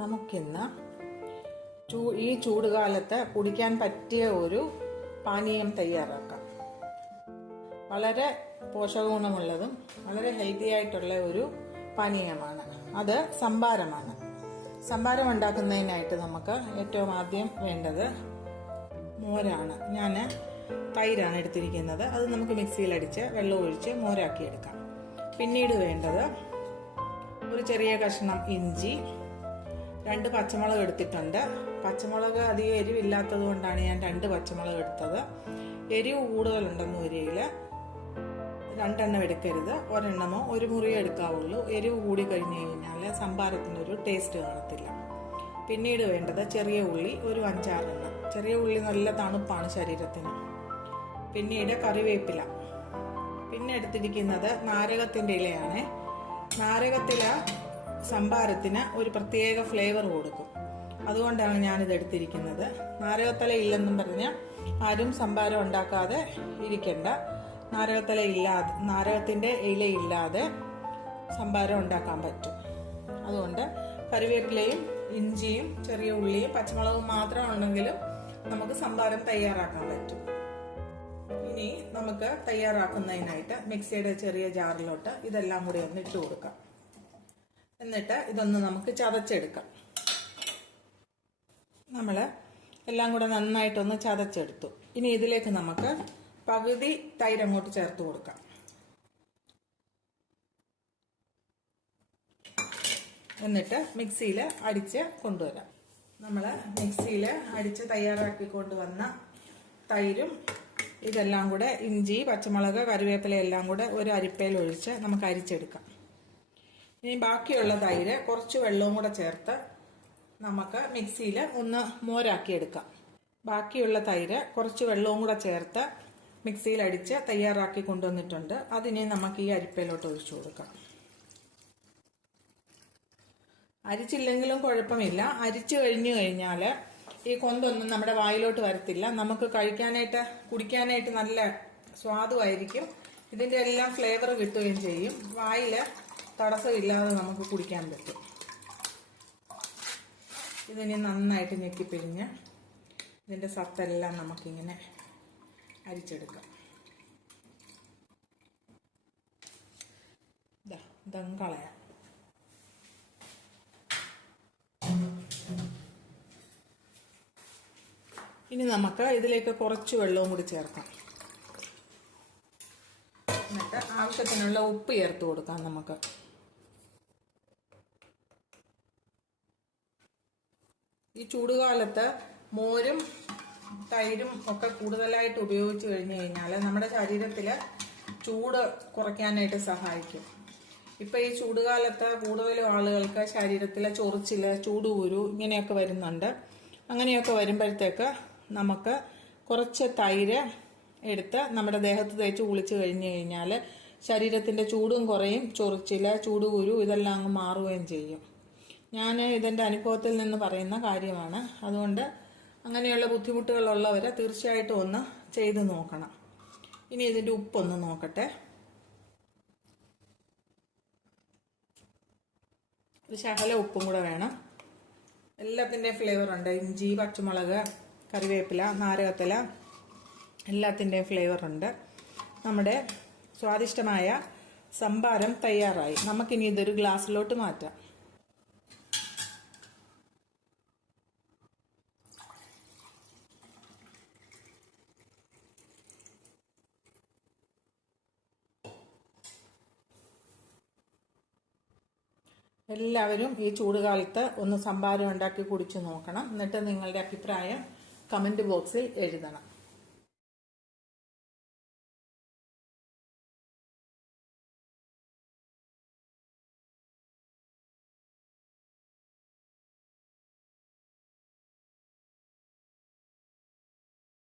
നമുക്കിന്ന് ഈ ചൂടുകാലത്ത് കുടിക്കാൻ പറ്റിയ ഒരു പാനീയം തയ്യാറാക്കാം. വളരെ പോഷകഗുണമുള്ളതും വളരെ ഹെൽത്തി ആയിട്ടുള്ള ഒരു പാനീയമാണ്. അത് സംഭാരമാണ്. സംഭാരം ഉണ്ടാക്കുന്നതിനായിട്ട് നമുക്ക് ഏറ്റവും ആദ്യം വേണ്ടത് മോരാണ്. ഞാൻ തൈരാണ് എടുത്തിരിക്കുന്നത്. അത് നമുക്ക് മിക്സിയിലടിച്ച് വെള്ളം ഒഴിച്ച് മോരാക്കിയെടുക്കാം. പിന്നീട് വേണ്ടത് ഒരു ചെറിയ കഷ്ണം ഇഞ്ചി, 2 പച്ചമുളക് എടുത്തിട്ടുണ്ട്. പച്ചമുളക് അധികം എരിവില്ലാത്തത് കൊണ്ടാണ് ഞാൻ 2 പച്ചമുളക് എടുത്തത്. എരിവ് കൂടുതലുണ്ടെന്ന് വരികയിൽ 2 എണ്ണം എടുക്കരുത്, 1 എണ്ണമോ 1 മുറിയോ എടുക്കാവുള്ളൂ. എരിവ് കൂടി കഴിഞ്ഞു കഴിഞ്ഞാൽ സംഭാരത്തിനൊരു ടേസ്റ്റ് കാണത്തില്ല. പിന്നീട് വേണ്ടത് ചെറിയ ഉള്ളി, ഒരു 5-6 എണ്ണം. ചെറിയ ഉള്ളി നല്ല തണുപ്പാണ് ശരീരത്തിന്. പിന്നീട് കറിവേപ്പില. പിന്നെ എടുത്തിരിക്കുന്നത് നാരകത്തിൻ്റെ ഇലയാണ്. നാരകത്തില സംഭാരത്തിന് ഒരു പ്രത്യേക ഫ്ലേവർ കൊടുക്കും. അതുകൊണ്ടാണ് ഞാനിത് എടുത്തിരിക്കുന്നത്. നാരകത്തല ഇല്ലെന്നും പറഞ്ഞ് ആരും സംഭാരം ഉണ്ടാക്കാതെ ഇരിക്കണ്ട. നാരകത്തിൻ്റെ ഇലയില്ലാതെ സംഭാരം ഉണ്ടാക്കാൻ പറ്റും. അതുകൊണ്ട് കറിവേപ്പിലയും ഇഞ്ചിയും ചെറിയ ഉള്ളിയും പച്ചമുളകും മാത്രം ഉണ്ടെങ്കിലും നമുക്ക് സംഭാരം തയ്യാറാക്കാൻ പറ്റും. ഇനി നമുക്ക് തയ്യാറാക്കുന്നതിനായിട്ട് മിക്സിയുടെ ചെറിയ ജാറിലോട്ട് ഇതെല്ലാം കൂടി ഒന്ന് ഇട്ട് കൊടുക്കാം. എന്നിട്ട് ഇതൊന്ന് നമുക്ക് ചതച്ചെടുക്കാം. നമ്മൾ എല്ലാം കൂടെ നന്നായിട്ടൊന്ന് ചതച്ചെടുത്തു. ഇനി ഇതിലേക്ക് നമുക്ക് പകുതി തൈര് അങ്ങോട്ട് ചേർത്ത് കൊടുക്കാം. എന്നിട്ട് മിക്സിയിൽ അടിച്ച് കൊണ്ടുവരാം. നമ്മൾ മിക്സിയിൽ അടിച്ച് തയ്യാറാക്കി കൊണ്ടുവന്ന തൈരും ഇതെല്ലാം കൂടെ ഇഞ്ചി, പച്ചമുളക്, കറിവേപ്പില എല്ലാം കൂടെ ഒരു അരിപ്പയിൽ ഒഴിച്ച് നമുക്ക് അരിച്ചെടുക്കാം. ഇനി ബാക്കിയുള്ള തൈര് കുറച്ച് വെള്ളവും കൂടെ ചേർത്ത് നമുക്ക് മിക്സിയിൽ ഒന്ന് മോരാക്കിയെടുക്കാം. ബാക്കിയുള്ള തൈര് കുറച്ച് വെള്ളവും കൂടെ ചേർത്ത് മിക്സിയിൽ അടിച്ച് തയ്യാറാക്കി കൊണ്ടുവന്നിട്ടുണ്ട്. അതിനെ നമുക്ക് ഈ അരിപ്പയിലോട്ട് ഒഴിച്ചു കൊടുക്കാം. അരിച്ചില്ലെങ്കിലും കുഴപ്പമില്ല. അരിച്ചു കഴിഞ്ഞു കഴിഞ്ഞാൽ ഈ കൊന്തൊന്നും നമ്മുടെ വായിലോട്ട് വരത്തില്ല. നമുക്ക് കുടിക്കാനായിട്ട് നല്ല സ്വാദുമായിരിക്കും. ഇതിൻ്റെ എല്ലാം ഫ്ലേവർ കിട്ടുകയും ചെയ്യും. വായിൽ തടസ്സമില്ലാതെ നമുക്ക് കുടിക്കാൻ പറ്റും. ഇതിനെ നന്നായിട്ട് ഞെക്കിപ്പിഴിഞ്ഞ് ഇതിൻ്റെ സത്തെല്ലാം നമുക്കിങ്ങനെ അരിച്ചെടുക്കാം. ഇതങ്ങ് കളയാം. ഇനി നമുക്ക് ഇതിലേക്ക് കുറച്ച് വെള്ളവും കൂടി ചേർക്കാം. എന്നിട്ട് ആവശ്യത്തിനുള്ള ഉപ്പ് ചേർത്ത് കൊടുക്കാം. നമുക്ക് ഈ ചൂടുകാലത്ത് മോരും തൈരും ഒക്കെ കൂടുതലായിട്ട് ഉപയോഗിച്ച് കഴിഞ്ഞു കഴിഞ്ഞാൽ നമ്മുടെ ശരീരത്തിൽ ചൂട് കുറയ്ക്കാനായിട്ട് സഹായിക്കും. ഇപ്പം ഈ ചൂടുകാലത്ത് കൂടുതലും ആളുകൾക്ക് ശരീരത്തിലെ ചൊറിച്ചിൽ, ചൂടുകുരു ഇങ്ങനെയൊക്കെ വരുന്നുണ്ട്. അങ്ങനെയൊക്കെ വരുമ്പോഴത്തേക്ക് നമുക്ക് കുറച്ച് തൈര് എടുത്ത് നമ്മുടെ ദേഹത്ത് തേച്ച് കുളിച്ച് കഴിഞ്ഞു കഴിഞ്ഞാൽ ശരീരത്തിൻ്റെ ചൂടും കുറയും, ചൊറിച്ചിൽ, ചൂടുകുരു ഇതെല്ലാം അങ്ങ് മാറുകയും ചെയ്യും. ഞാൻ ഇതിൻ്റെ അനുഭവത്തിൽ നിന്ന് പറയുന്ന കാര്യമാണ്. അതുകൊണ്ട് അങ്ങനെയുള്ള ബുദ്ധിമുട്ടുകളുള്ളവർ തീർച്ചയായിട്ടും ഒന്ന് ചെയ്ത് നോക്കണം. ഇനി ഇതിൻ്റെ ഉപ്പൊന്ന് നോക്കട്ടെ. ഒരു ശകല ഉപ്പും കൂടെ വേണം. എല്ലാത്തിൻ്റെയും ഫ്ലേവറുണ്ട്. ഇഞ്ചി, പച്ചമുളക്, കറിവേപ്പില, നാരകത്തില എല്ലാത്തിൻ്റെയും ഫ്ലേവറുണ്ട്. നമ്മുടെ സ്വാദിഷ്ടമായ സംഭാരം തയ്യാറായി. നമുക്കിനി ഇതൊരു ഗ്ലാസ്സിലോട്ട് മാറ്റാം. എല്ലാവരും ഈ ചൂടുകാലത്ത് ഒന്ന് സംഭാരം ഉണ്ടാക്കി കുടിച്ചു നോക്കണം. എന്നിട്ട് നിങ്ങളുടെ അഭിപ്രായം കമൻറ്റ് ബോക്സിൽ എഴുതണം.